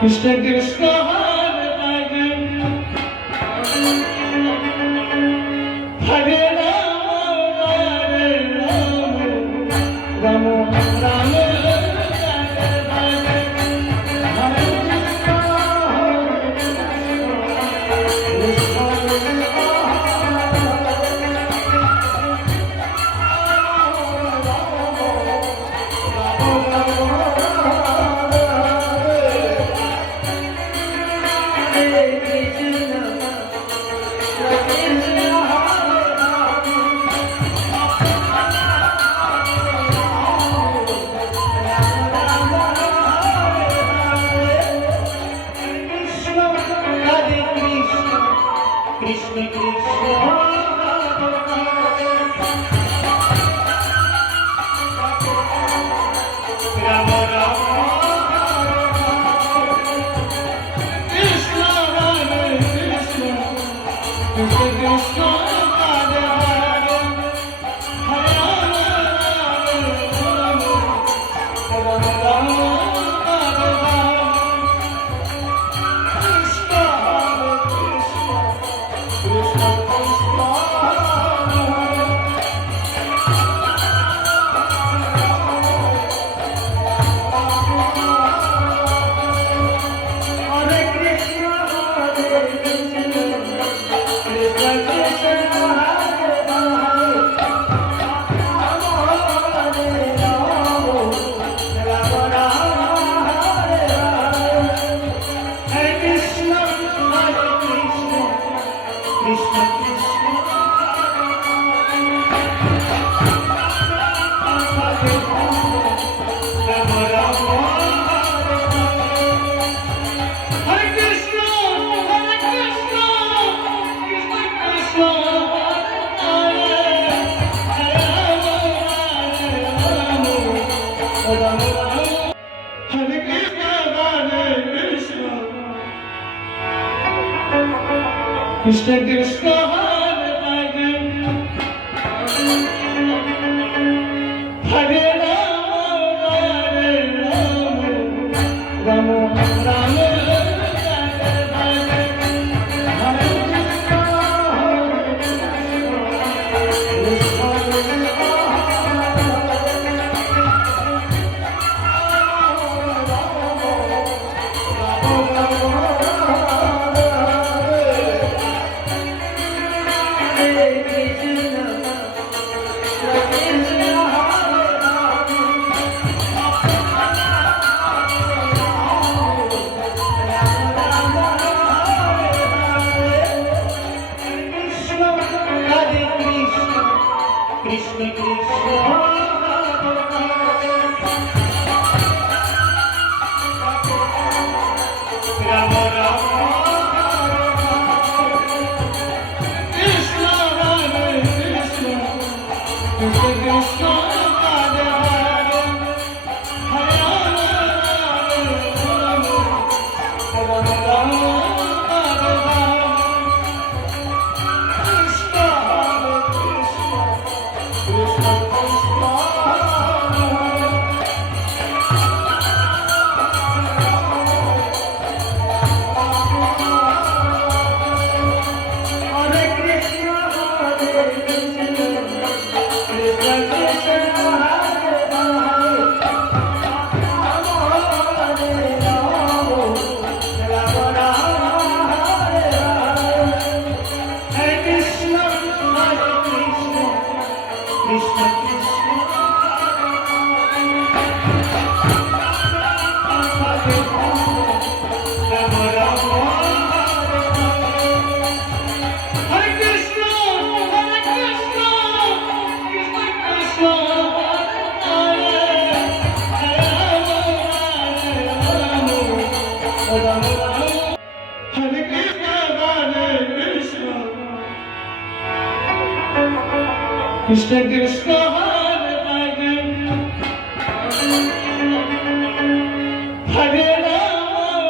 Krishna Krishna Hare Hare Hare Rama Rama Rama Krishna Krishna Rama Rama Krishna Hare Krishna Krishna Krishna Hare Hare Hare Rama Rama Rama Krishna Krishna Hare Hare Hare Rama Rama Rama Krishna Krishna Rama Rama Krishna Hare Krishna Krishna Krishna Hare Hare Hare Rama Rama Rama Krishna Krishna Hare Hare Hare Rama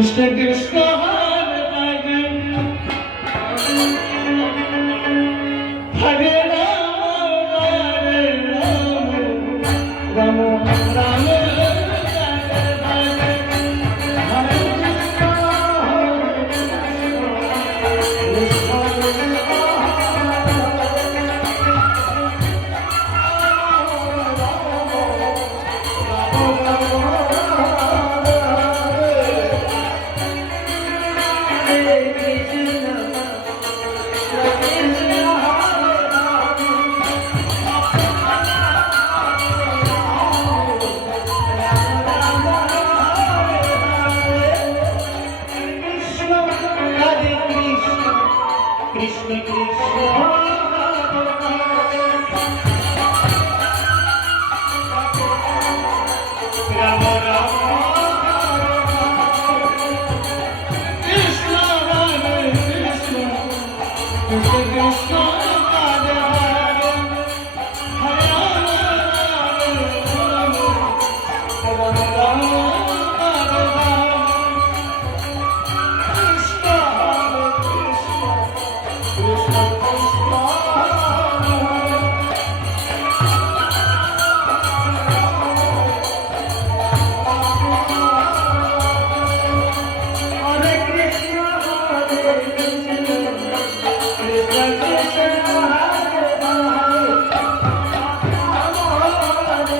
Krishna Krishna Hare Hare Hare Rama Rama Rama Krishna Krishna Rama Rama Krishna Hare Krishna Krishna Krishna Hare Hare Hare Rama Rama Rama Hare Hare Krishna Hare Krishna Krishna Krishna Hare Krishna Hare Krishna Krishna Krishna Hare Hare Hare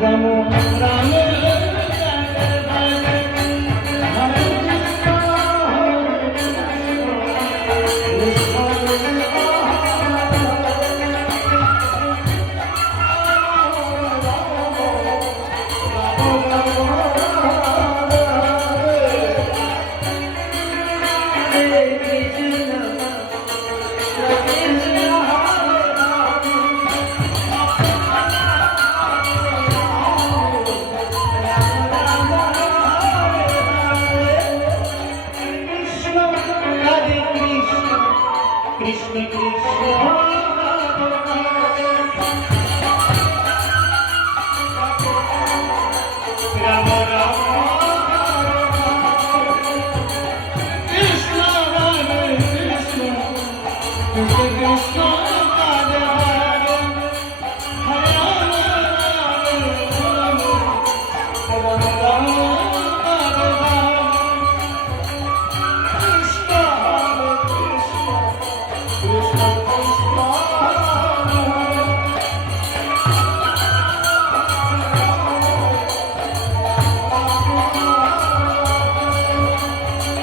Rama Rama Rama Hare Hare Hare Krishna Hare Krishna Krishna Krishna Hare Rama Rama Hare Krishna Krishna Krishna Hare Hare Rama Hare Krishna Krishna Krishna Hare Hare Hare Rama Rama Krishna Krishna Rama Rama Krishna Hare Krishna Krishna Krishna Hare Hare Hare Rama Rama Rama Hare Hare Krishna Hare Krishna Krishna Krishna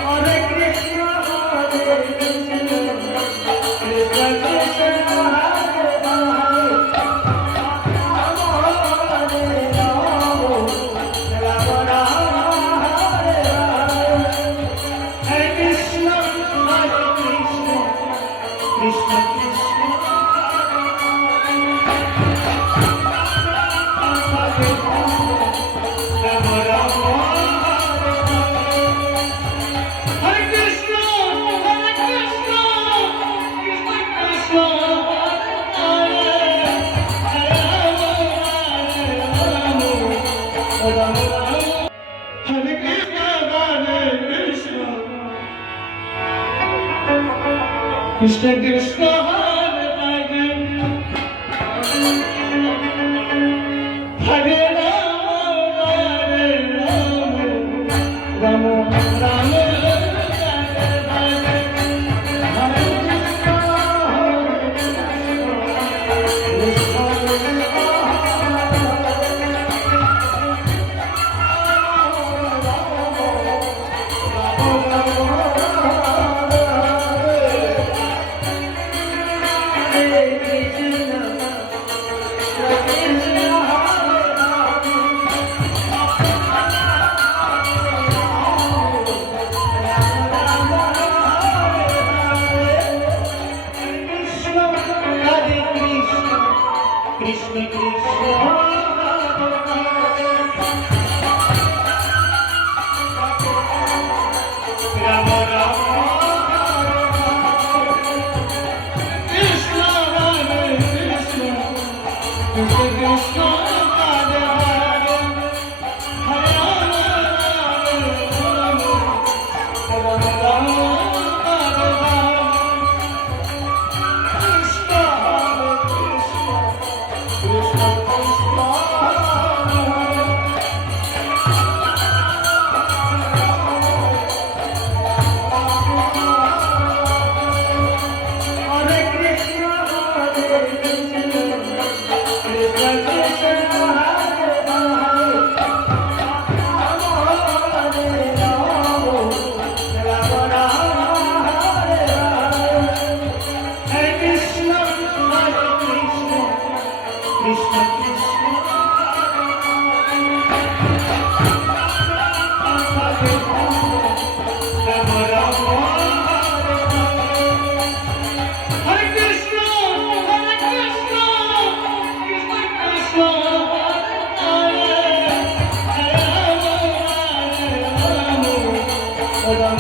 Hare Krishna Hare Krishna Krishna Krishna Hare Hare Hare Rama Rama Rama Hare Hare Hare Krishna Hare Krishna Krishna Krishna Hare Rama Rama Hare Krishna Krishna Krishna Hare Rama Hare Krishna Krishna Krishna Hare Hare Hare Rama Rama Hare Ram